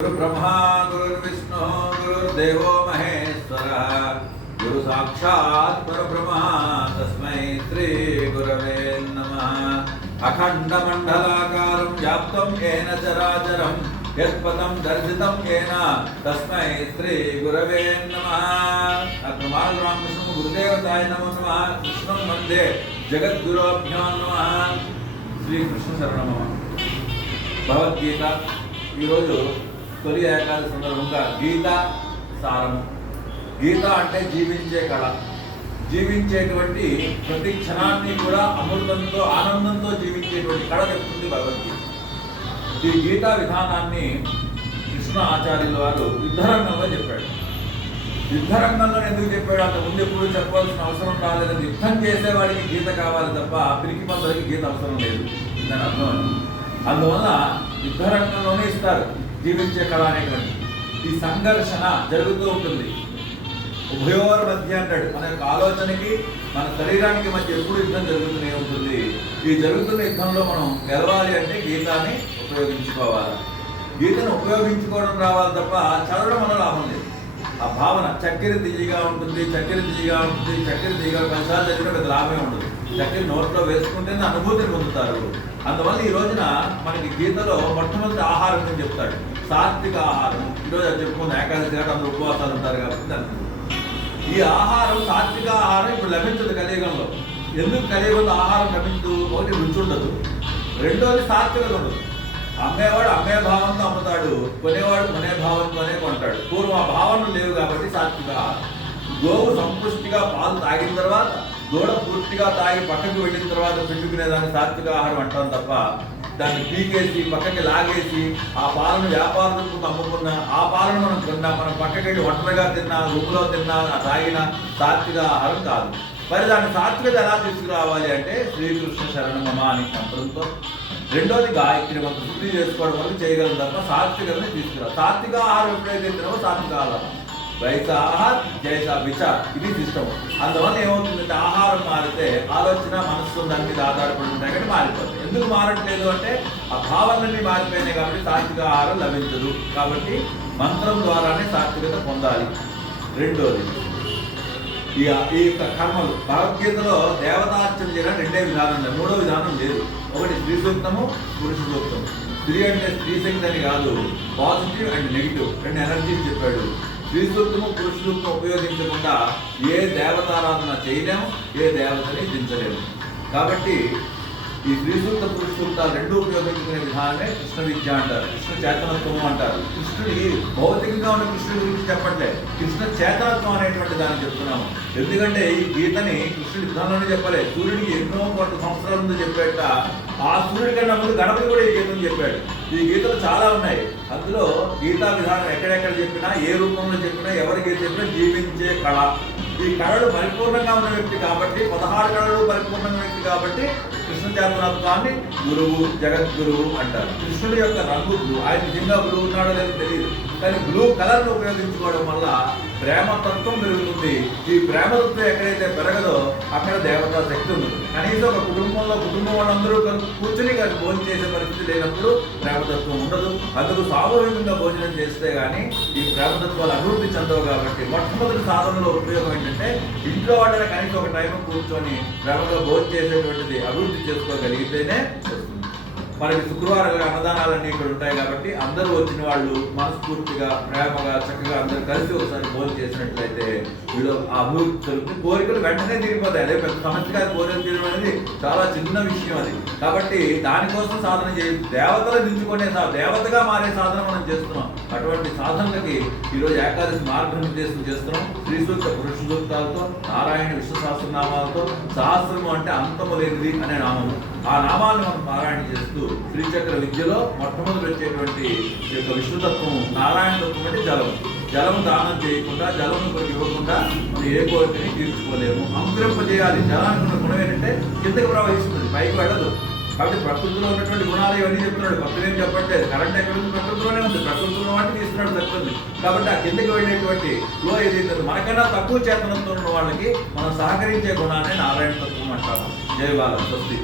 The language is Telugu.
गुरु ब्रह्मा गुरुर्विष्णु गुरुर्देवो महेश्वरः गुरु साक्षात् परब्रह्म तस्मै श्री गुरवे नमः। अखंड मंडलाकारं व्याप्तं येन चराचरं यत्पदं दर्शितं येन तस्मै श्री गुरवे नमः। अग्रमाल रामकृष्ण गुरुदेवताय नमो नमः। कृष्णं वंदे जगद्गुरोभ्यो नमः। श्री कृष्ण शरणम भगवद्गीता తొలి ఏకాదశి సందర్భంగా గీత సారము. గీత అంటే జీవించే కళ, జీవించేటువంటి ప్రతి క్షణాన్ని కూడా అమృతంతో ఆనందంతో జీవించేటువంటి కళ చెప్తుంది భగవద్గీత. ఈ గీతా విధానాన్ని కృష్ణ ఆచార్యుల వారు యుద్ధరంగంలో చెప్పాడు. యుద్ధరంగంలో ఎందుకు చెప్పాడు అంత ముందు ఎప్పుడు చెప్పాల్సిన అవసరం రాలేదని, యుద్ధం చేసేవాడికి గీత కావాలి తప్ప పిరికి మందరికి గీత అవసరం లేదు దాని అర్థం. అందువల్ల యుద్ధరంగంలోనే ఇస్తారు జీవించే కళ అనేటువంటి. ఈ సంఘర్షణ జరుగుతూ ఉంటుంది ఉభయోర్ మధ్య అంటాడు. మన యొక్క ఆలోచనకి మన శరీరానికి మధ్య ఎప్పుడు యుద్ధం జరుగుతూనే ఉంటుంది. ఈ జరుగుతున్న యుద్ధంలో మనం గెలవాలి అంటే గీతాన్ని ఉపయోగించుకోవాలి. గీతను ఉపయోగించుకోవడం రావాలి తప్ప చదవడం వల్ల లాభం లేదు. ఆ భావన చక్కెర తీయగా ఉంటుంది, చక్కెర తీయగా ఉంటుంది, చక్కెర తీయగా కలిసారి చదివిన పెద్ద లాభమే ఉండదు. చక్కెర నోట్లో వేసుకుంటేనే అనుభూతిని పొందుతారు. అందువల్ల ఈ రోజున మనకి గీతలో మొట్టమొదటి ఆహారం అని చెప్తాడు, సాత్విక ఆహారం. ఈరోజు అది చెప్పుకుంది ఏకాదశి కాబట్టి అందరూ ఉపవాసాలు ఉంటారు కాబట్టి ఈ ఆహారం సాత్విక ఆహారం ఇప్పుడు లభించదు కలియుగంలో. ఎందుకు కలియుగంలో ఆహారం లభించదు? ఒకటి రుచి ఉండదు, రెండోది సాత్వికత ఉండదు. అమ్మేవాడు అమ్మే భావంతో అమ్ముతాడు, కొనేవాడు కొనే భావంతోనే కొంటాడు. పూర్వం ఆ భావనలు లేవు కాబట్టి సాత్విక ఆహారం. గోవు సంపుష్టిగా పాలు తాగిన తర్వాత, దూడ పూర్తిగా తాగి పక్కకి వెళ్ళిన తర్వాత పిండుకునేదాన్ని సాత్విక ఆహారం అంటాం తప్ప దాన్ని పీకేసి పక్కకి లాగేసి ఆ పాలను వ్యాపారులకు అమ్ముకున్న ఆ పాలను మనం తిన్నా, మనం పక్కకి వెళ్ళి ఒంటరిగా తిన్నా, రూపులో తిన్నా, తాగిన సాత్విక ఆహారం కాదు. మరి దాన్ని సాత్వికత ఎలా తీసుకురావాలి అంటే శ్రీకృష్ణ శరణమమ అని మంత్రంతో, రెండోది గాయత్రి మంత్రం శుద్ధి చేసుకోవడం వల్ల చేయగలం తప్ప సాత్వికతని తీసుకురా. సాత్విక ఆహారం ఎప్పుడైతే తినవో సాత్విక ఆహారం, వైస ఆహార్ జైసా విచార్, ఇది సిస్టమ్. అందువల్ల ఏమవుతుందంటే ఆహారం మారితే ఆలోచన మనస్సు దాని మీద ఆధారపడి ఉంటాయి కానీ మారిపోతాయి. ఎందుకు మారట్లేదు అంటే ఆ భావనలన్నీ మారిపోయినాయి కాబట్టి సాత్విక ఆహారం లభించదు. కాబట్టి మంత్రం ద్వారానే సాత్వికత పొందాలి. రెండోది ఈ యొక్క కర్మలు. భగవద్గీతలో దేవతార్చన చేయడం రెండే విధానం ఉన్నాయి, మూడో విధానం లేదు. ఒకటి స్త్రీ సూక్తము, పురుష సూక్తము. స్త్రీ అంటే స్త్రీ శక్తి అని కాదు, పాజిటివ్ అండ్ నెగిటివ్ రెండు ఎనర్జీస్ చెప్పాడు. స్త్రీ సూక్తము పురుష సూక్తం ఉపయోగించకుండా ఏ దేవతారాధన చేయలేము, ఏ దేవతని దించలేము. కాబట్టి ఈ స్త్రీ సూక్త పురుష సూక్తాలు రెండు ఉపయోగించుకునే విధానమే కృష్ణ విద్య అంటారు, కృష్ణ చేతనత్వం అంటారు. కృష్ణుడి భౌతికంగా ఉన్న కృష్ణుడి గురించి చెప్పట్లే, కృష్ణ చేతనత్వం అనేటువంటి దాన్ని చెప్తున్నాము. ఎందుకంటే ఈ గీతని కృష్ణుడి యుద్ధంలోనే చెప్పలే, సూర్యుడికి ఎన్నో కోట్ల సంవత్సరాల ముందు చెప్పేట ఆ సూర్యుడి కన్నా ముందు గణపతి కూడా ఈ గీతను చెప్పాడు. ఈ గీతలు చాలా ఉన్నాయి. అందులో గీతా విధానం ఎక్కడెక్కడ చెప్పినా, ఏ రూపంలో చెప్పినా, ఎవరికి చెప్పినా జీవించే కళ. ఈ కళలు పరిపూర్ణంగా ఉన్న వ్యక్తి కాబట్టి, 16 కళలు పరిపూర్ణంగా వ్యక్తి కాబట్టి కృష్ణ చేతనత్వాన్ని గురువు, జగద్గురువు అంటారు. కృష్ణుడి యొక్క రంగు బ్లూ, ఆయన నిజంగా బ్లూ ఉన్నాడో లేదో తెలియదు, కానీ బ్లూ కలర్ను ఉపయోగించుకోవడం వల్ల ప్రేమతత్వం పెరుగుతుంది. ఈ ప్రేమతత్వం ఎక్కడైతే పెరగదో అక్కడ దేవతా శక్తి ఉంటుంది. కనీసం ఒక కుటుంబంలో కుటుంబం వాళ్ళందరూ కూర్చుని భోజనం చేసే పరిస్థితి లేనప్పుడు ప్రేమతత్వం ఉండదు. అందుకు సామూహికంగా భోజనం చేస్తే కానీ ఈ ప్రేమతత్వాలు అభివృద్ధి చెందవు. కాబట్టి మొట్టమొదటి సాధనలో ఉపయోగం ఏంటంటే ఇంట్లో వాళ్ళని కనీసం ఒక టైం కూర్చొని ప్రేమగా భోజనం చేసేటువంటిది అభివృద్ధి చేసుకోగలిగితేనే వస్తుంది. మనకి శుక్రవారం అన్నదానాలన్నీ ఇక్కడ ఉంటాయి కాబట్టి అందరూ వచ్చిన వాళ్ళు మనస్ఫూర్తిగా ప్రేమగా చక్కగా అందరూ కలిసి ఒకసారి భోజనం చేసినట్లయితే వీళ్ళు ఆ అభివృద్ధి జరుగుతుంది. కోరికలు వెంటనే తీరిపోతాయి. అదే పెద్ద సమస్య కాదు, కోరికలు తీరడం అనేది చాలా చిన్న విషయం అది. కాబట్టి దానికోసం సాధన చేసి దేవతలు దించుకునే దేవతగా మారే సాధన మనం చేస్తున్నాం. అటువంటి సాధనలకి ఈరోజు ఏకాదశి మార్గనిర్దేశం చేస్తున్నాం. శ్రీ సూక్త పురుష సూక్తాలతో, నారాయణ విష్ణు సహస్రనామాలతో. సహస్రము అంటే అంతము లేనిది అనే నామము. ఆ నామాన్ని మనం పారాయణ చేస్తూ శ్రీచక్ర విద్యలో మొట్టమొదటి వచ్చేటువంటి యొక్క విష్ణుతత్వము, నారాయణ తత్వం అంటే జలం. జలము దానం చేయకుండా, జలం కొరకు ఇవ్వకుండా మనం ఏ కోరికని తీర్చుకోలేము. అంకురింపజేయాలి. జలానికి ఉన్న గుణం ఏంటంటే కిందకి ప్రవహిస్తుంది, పైకి వెళ్ళదు. కాబట్టి ప్రకృతిలో ఉన్నటువంటి గుణాలు ఇవన్నీ చెప్తున్నాడు, భక్తులు ఏం చెప్పట్లేదు. కరెంట్ ఎక్కడ ఉంది? ప్రకృతిలోనే ఉంది. ప్రకృతిలో వాటిని తీస్తున్నాడు తక్కువ. కాబట్టి ఆ కిందకి వెళ్ళేటువంటి ఫ్లో ఏదైతే మనకన్నా తక్కువ చేతనంతో ఉన్న వాళ్ళకి మనం సహకరించే గుణాన్ని నారాయణ తత్వం అంటాము. జై బాల స్వస్తి.